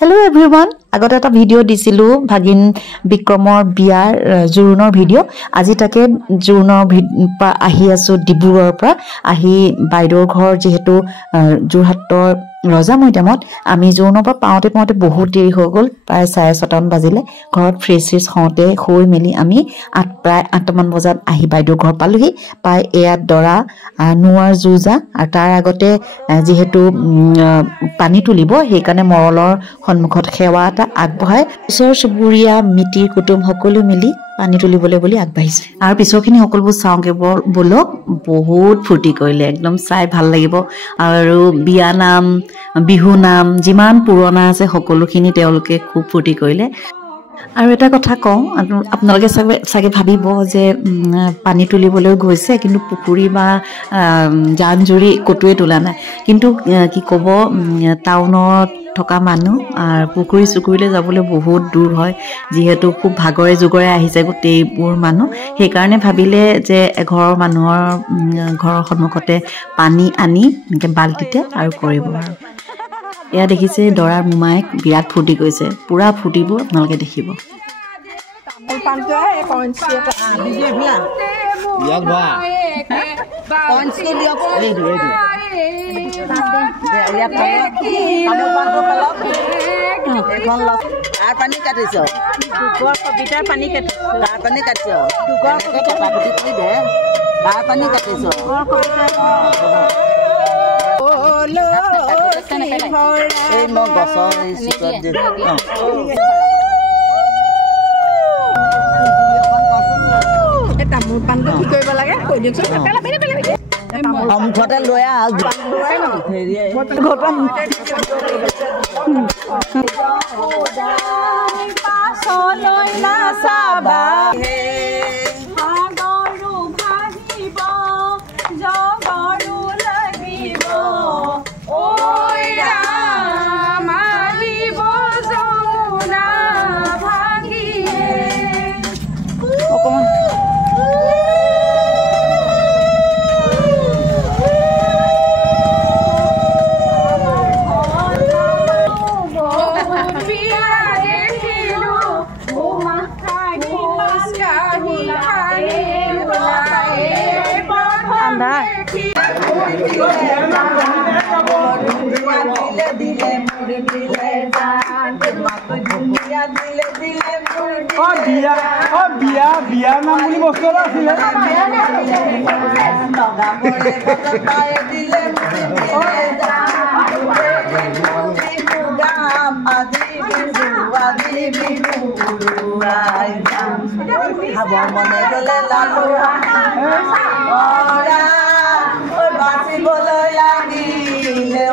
Hello everyone, আগতে এটা video দিছিলো ভাগিন বিক্ৰমৰ বিয়াৰ জুৰুনৰ ভিডিও আজি তাকে জুৰুনৰ আহি আছো ডিব্ৰুগড়ৰ পৰা আহি বাইদেউৰ ঘৰ যেহেতু জুৰহাটৰ ৰজা মৈদামত আমি জুৰুনৰ পৰা পাওঁতে বহুত দেৰি হৈ গ'ল প্ৰায় 6:30 বাজিলে ঘৰত ফ্ৰেছ হওঁতে হৈ মেলি আমি প্ৰায় 8 মান বজাত আহি বাইদেউৰ ঘৰ পালোহি পাই এয়া দৰা নোৱাৰ জুজা আৰু তাৰ আগতে যেহেতু পানী তুলিব সেইকাৰণে মৰলৰ সন্মুখত সেৱা এটা আগবঢ়াই ওচৰ চুবুৰীয়া মিতিৰ কুটুম সকলো মিলি পানী তুলিবলৈ বুলি আগবাঢ়িছে আৰু পিছৰখিনি সকলোবোৰ চাওঁগে বলক বহুত ফূৰ্তি কৰিলে একদম চাই ভাল লাগিব আৰু বিয়া নাম বিহু নাম যিমান পুৰণা আছে সকলোখিনি তেওঁলোকে খুব ফূৰ্তি কৰিলে আৰু এটা কথা কওঁ আপোনালোকে চাগে ভাবিব যে পানী তুলিবলৈ গৈছে কিন্তু পুখুৰী বা জান-জুৰি কটোৱে তোলা নাই কিন্তু কি ক'ব টাউনত থকা মানুহ আৰু পুখুৰী চুকুৰিলৈ যাবলৈ বহুত দূৰ হয় যেহেতু খুব ভাগৰে জুগৰে আহিছে গোটেইবোৰ মানুহ সেইকাৰণে ভাবিলে যে এঘৰৰ মানুহৰ ঘৰৰ সন্মুখতে পানী আনি এনেকৈ বাল্টিতে আৰু কৰিব আৰু এয়া দেখিছে দৰাৰ মোমায়েক বিৰাট ফূৰ্তি কৰিছে পুৰা ফুটিব আপোনালোকে দেখিব মুখতে লৈ বিয়া নাম বুলি বস্তু এটা আছিলে খাব মনে গ'লে লালু বাচিবলৈ লাগিলে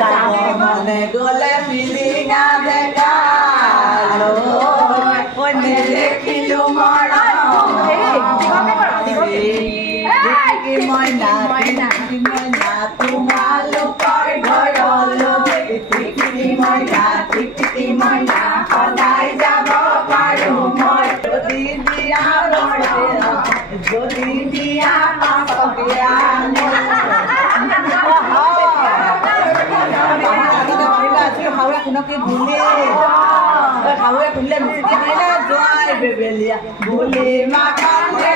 যাব মনে গ'লে পিলিঙা দেখালো নেদেখিলো মইনা তোমালোকৰ ঘৰলৈ মইনা সদায় যাব পাৰো মই যদি দিয়া পাছতীয়া হাওৰা কোনকে ভুলে হাওৰা খুলিলে মিচিকি দিলে যোৱাই বেবেলিয়া ভুলি মাকালে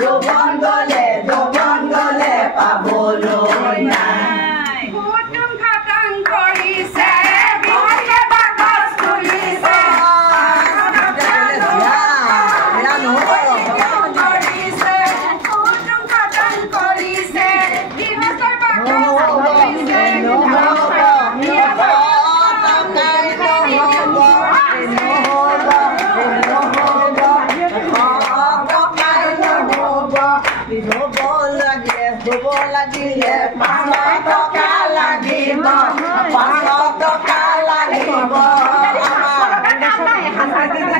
যৌৱন গলে পাবলৈ নাই কুটুম খাটাং কৰিছে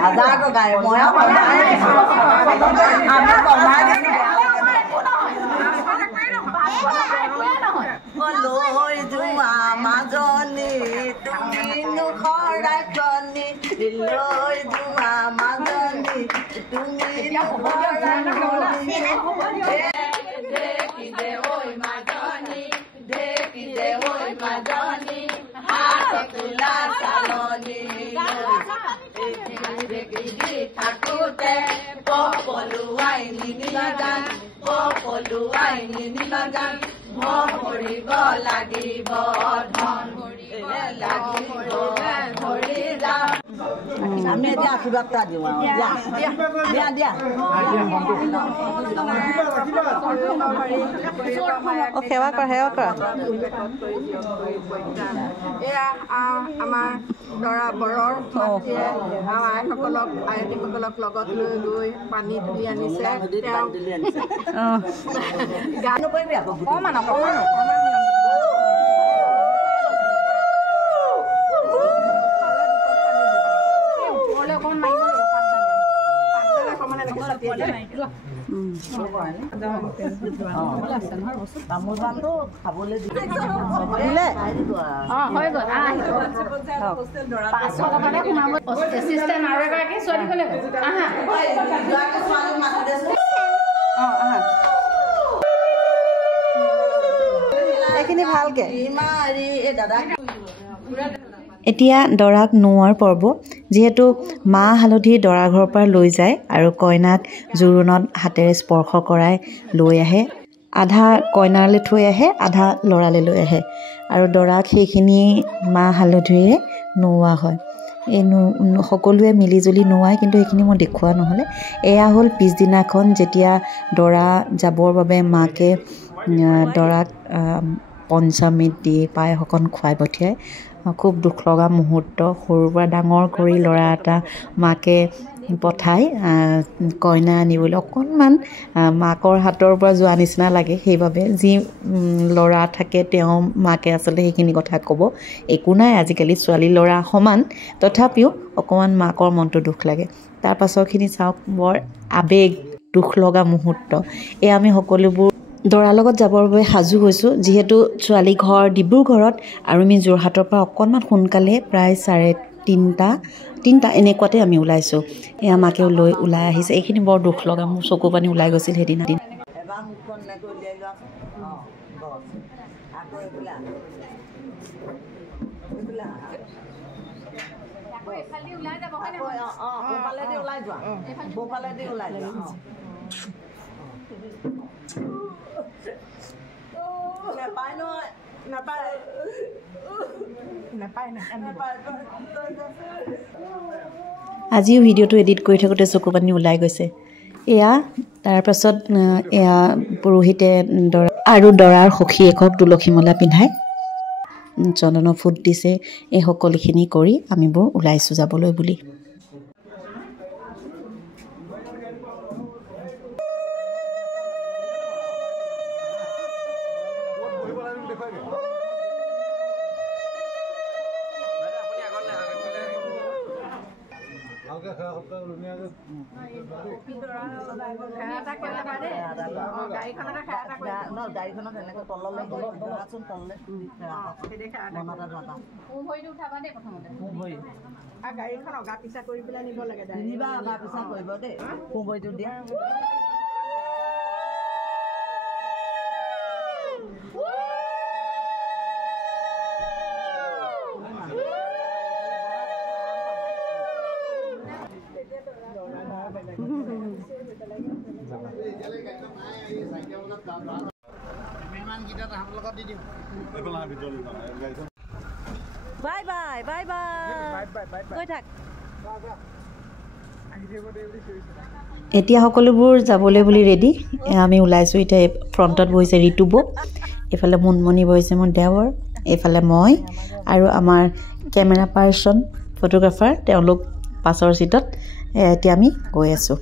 হাজাৰটো গায় মই আমি কমাই লৈ যোৱা মাজনী তুমিনো খৰাকনি লৈ যোৱা মাজনী তুমিনো খৰাকনি দেখিলে ঐ মাজনী দেখিলে ঐ মাজনী হাত তোলা চালনী দেখি থাকোঁতে পপলুৱাই নিদিলাগান পপলুৱাই নিদিলাগান ভৰিব লাগিব ধন লাগিব ভৰি যাম আমি এতিয়া আশীৰ্বাদ এটা দিওঁ আৰু দিয়া দিয়া সেৱা কৰা এয়া আমাৰ ল'ৰা বৰৰ আইসকলক আয়তীসকলক লগত লৈ পানী তুলি আনিছে গান নকৰিবি আকৌ অকণমান তামোল পাণটো খাবলৈ দিলে হৈ গ'ল এইখিনি ভালকে এতিয়া দৰাক নোওৱাৰ পৰ্ব যিহেতু মা হালধি দৰা ঘৰৰ পৰা লৈ যায় আৰু কইনাক জোৰোণত হাতেৰে স্পৰ্শ কৰাই লৈ আহে আধা কইনালৈ থৈ আহে আধা ল'ৰালৈ লৈ আহে আৰু দৰাক সেইখিনি মা হালধিৰে নোওৱা হয় এই সকলোৱে মিলিজুলি নোওৱায় কিন্তু সেইখিনি মই দেখুওৱা নহ'লে এয়া হ'ল পিছদিনাখন যেতিয়া দৰা যাবৰ বাবে মাকে দৰাক পঞ্চামৃত দি পায়স অকণ খুৱাই পঠিয়ায় খুব দুখ লগা মুহূৰ্ত সৰুৰ পৰা ডাঙৰ কৰি ল'ৰা এটা মাকে পঠায় কইনা আনিবলৈ অকণমান মাকৰ হাতৰ পৰা যোৱা নিচিনা লাগে সেইবাবে যি ল'ৰা থাকে তেওঁ মাকে আচলতে সেইখিনি কথা ক'ব একো নাই আজিকালি ছোৱালী ল'ৰা সমান তথাপিও অকণমান মাকৰ মনটো দুখ লাগে তাৰ পাছৰখিনি চাওক বৰ আৱেগ দুখ লগা মুহূৰ্ত এই আমি সকলোবোৰ দৰাৰ লগত যাবৰ বাবে সাজু হৈছোঁ যিহেতু ছোৱালী ঘৰ ডিব্ৰুগড়ত আৰু আমি যোৰহাটৰ পৰা অকণমান সোনকালে প্ৰায় 3:30 এনেকুৱাতে আমি ওলাইছোঁ এয়া মাকেও লৈ ওলাই আহিছে এইখিনি বৰ দুখ লগা মোৰ চকু পানী ওলাই গৈছিল সেইদিনা আজিও ভিডিঅ'টো এডিট কৰি থাকোঁতে চকু পানী ওলাই গৈছে এয়া তাৰপাছত এয়া পুৰোহিতে দৰা আৰু দৰাৰ সখীয়েকক তুলসী মালা পিন্ধাই চন্দনৰ ফুট দিছে এই সকলোখিনি কৰি আমিবোৰ ওলাইছোঁ যাবলৈ বুলি গাড়ীখনত এনেকৈ তললৈ ধৰাচোন তললৈ গাড়ীখন অগা পিছা কৰি পেলাই নিব লাগে নিবা অগা পিছা কৰিব দেই কুঁবৰীটো দিয়া বাই বাই বাই বাই গৈ থাক এতিয়া সকলোবোৰ যাবলৈ বুলি ৰেডি আমি ওলাইছোঁ এতিয়া ফ্ৰণ্টত বহিছে ঋতুব এইফালে মুনমণি বহিছে মোৰ দেৱৰ এইফালে মই আৰু আমাৰ কেমেৰা পাৰ্চন ফটোগ্ৰাফাৰ তেওঁলোক পাছৰ চিটত এতিয়া আমি গৈ আছোঁ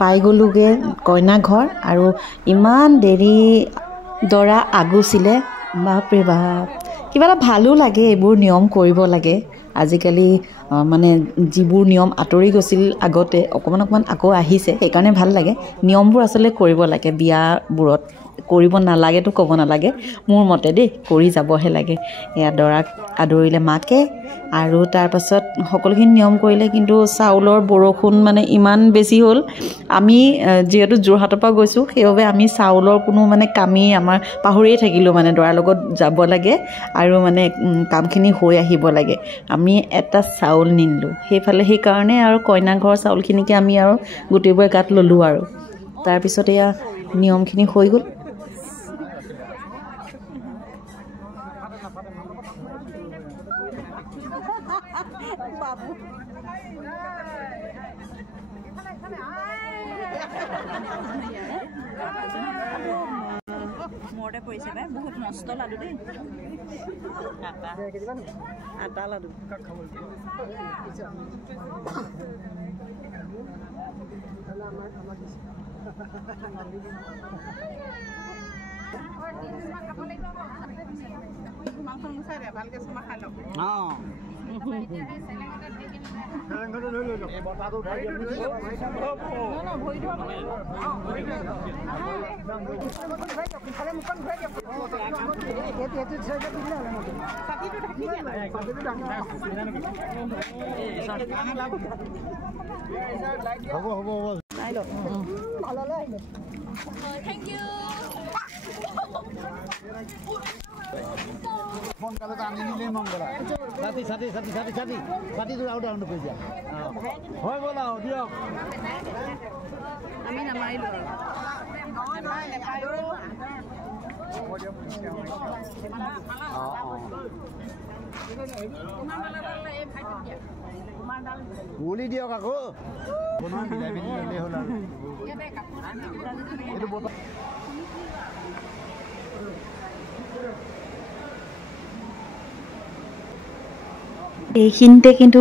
পাই গ'লোগৈ কইনা ঘৰ আৰু ইমান দেৰি দৰা আগুছিলে বাপৰে বাপ কিবা এটা ভালো লাগে এইবোৰ নিয়ম কৰিব লাগে আজিকালি মানে যিবোৰ নিয়ম আঁতৰি গৈছিল আগতে অকণমান আকৌ আহিছে সেইকাৰণে ভাল লাগে নিয়মবোৰ আচলতে কৰিব লাগে বিয়াবোৰত কৰিব নালাগেতো ক'ব নালাগে মোৰ মতে দেই কৰি যাবহে লাগে এয়া দৰাক আদৰিলে মাকে আৰু তাৰপাছত সকলোখিনি নিয়ম কৰিলে কিন্তু চাউলৰ বৰষুণ মানে ইমান বেছি হ'ল আমি যিহেতু যোৰহাটৰ পৰা গৈছোঁ সেইবাবে আমি চাউলৰ কোনো মানে কামেই আমাৰ পাহৰিয়ে থাকিলোঁ মানে দৰাৰ লগত যাব লাগে আৰু মানে কামখিনি হৈ আহিব লাগে আমি এটা চাউল নিনিলোঁ সেইকাৰণে আৰু কইনা ঘৰৰ চাউলখিনিকে আমি আৰু গোটেইবোৰে গাত ল'লোঁ আৰু তাৰপিছত এয়া নিয়মখিনি হৈ গ'ল মৰতে পৰিছে বাই বহুত মস্ত লাডু দেই আটা লাডু Thank you. Phone kalau tak ini ni mong bola. Sati tu dah untuk kerja. Hoi bola dia. আমি নামাৰিলো Boleh dia kakak. Konon bila bila le hola. Itu botol. এইখিনিতে কিন্তু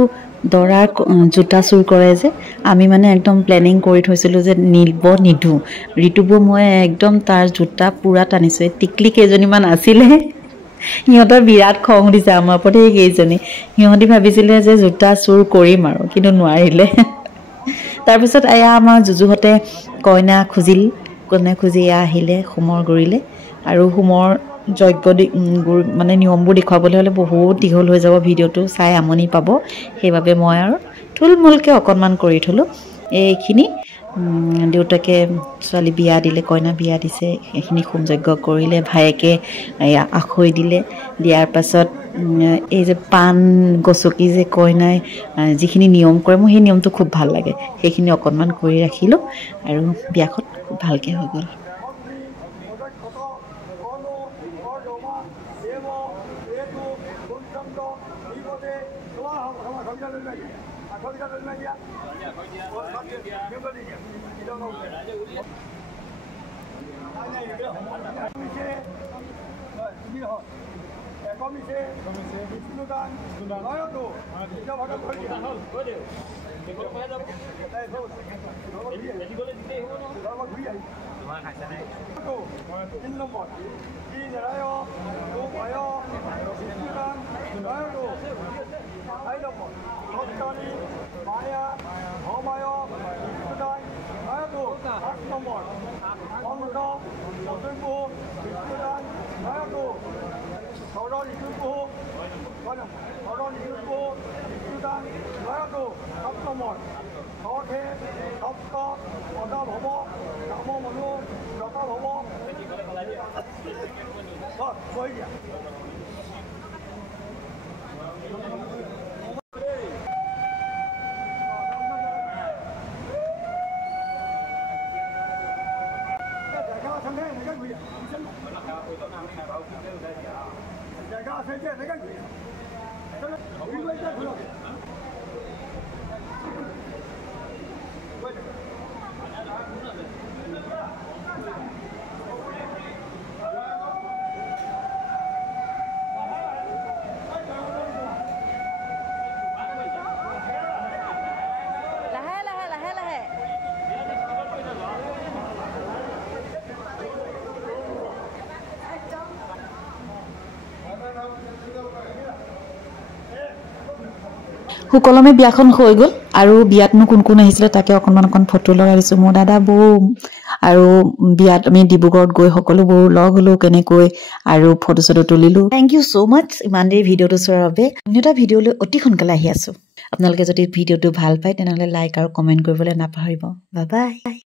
দৰাৰ জোতা চুৰ কৰে যে আমি মানে একদম প্লেনিং কৰি থৈছিলোঁ যে নিব নিদোঁ ঋতুবোৰ মই একদম তাৰ জোতা পূৰা টানিছোঁ টিকলি কেইজনীমান আছিলে সিহঁতৰ বিৰাট খং উঠিছে আমাৰ ওপৰত সেইকেইজনী সিহঁতি ভাবিছিলে যে জোতা চুৰ কৰিম আৰু কিন্তু নোৱাৰিলে তাৰপিছত এয়া আমাৰ জুজুহঁতে কইনা খুজি এয়া আহিলে হোমৰ গুৰিলে আৰু হোমৰ যজ্ঞ মানে নিয়মবোৰ দেখুৱাবলৈ হ'লে বহুত দীঘল হৈ যাব ভিডিঅ'টো চাই আমনি পাব সেইবাবে মই আৰু থুলমূলকৈ অকণমান কৰি থলোঁ এইখিনি দেউতাকে ছোৱালী বিয়া দিলে কইনা বিয়া দিছে সেইখিনি হোম যজ্ঞ কৰিলে ভায়েকে আখৈ দিলে দিয়াৰ পাছত এই যে পাণ গছকি যে কইনাই যিখিনি নিয়ম কৰে মোৰ সেই নিয়মটো খুব ভাল লাগে সেইখিনি অকণমান কৰি ৰাখিলোঁ আৰু বিয়াখন খুব ভালকৈ হৈ গ'ল সুকলমে বিয়াখন হৈ গ'ল আৰু বিয়াতনো কোন কোন আহিছিলে তাকে অকণ ফটো লগাই দিছোঁ মোৰ দাদা বৌ আৰু বিয়াত আমি ডিব্ৰুগড়ত গৈ সকলোবোৰ লগ হ'লো কেনেকৈ আৰু ফটো চটো তুলিলো থেংক ইউ সো মাচ ইমান দেৰি ভিডিঅ'টো চোৱাৰ বাবে অন্য এটা ভিডিঅ'লৈ অতি সোনকালে আহি আছোঁ আপোনালোকে যদি ভিডিঅ'টো ভাল পায় তেনেহ'লে লাইক আৰু কমেণ্ট কৰিবলৈ নাপাহৰিব বাই বাই